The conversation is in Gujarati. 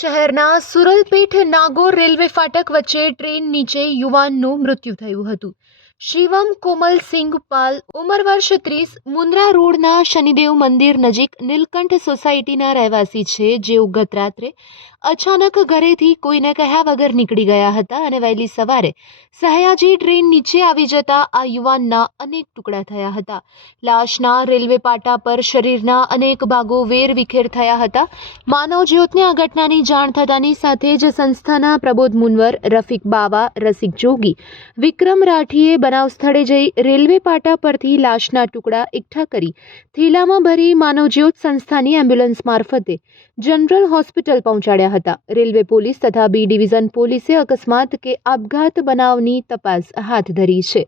શહેરના સુરલપેટ નાગોર રેલવે ફાટક વચ્ચે ટ્રેન નીચે યુવાનનું મૃત્યુ થયું હતું। શિવમ કોમલસિંહ પાલ ઉંમર વર્ષ 30 મુન્દ્રા રોડના શનિદેવ મંદિર નજીક નીલકંઠ સોસાયટીના રહેવાસી છે, જેઓ ગત રાત્રે અચાનક ઘરેથી કોઈને કહ્યા વગર નીકળી ગયા હતા અને વહેલી સવારે સયાજી ટ્રેન નીચે આવી જતા આ યુવાનના અનેક ટુકડા થયા હતા। લાશના રેલવે પાટા પર શરીરના અનેક ભાગો વેરવિખેર થયા હતા। માનવ જ્યોતને આ ઘટનાની જાણ થતાની સાથે જ સંસ્થાના પ્રબોધ મુનવર, રફીક બાવા, રસિક જોગી, વિક્રમ રાઠીએ બનાવ સ્થળે જઈ રેલવે પાટા પરથી લાશના ટુકડા એકઠા કરી થેલામાં ભરી માનવજ્યોત સંસ્થાની એમ્બ્યુલન્સ મારફતે જનરલ હોસ્પિટલ પહોંચાડ્યા હતા। રેલવે પોલીસ તથા બી ડિવિઝન પોલીસે અકસ્માત કે આપઘાત બનાવની તપાસ હાથ ધરી છે।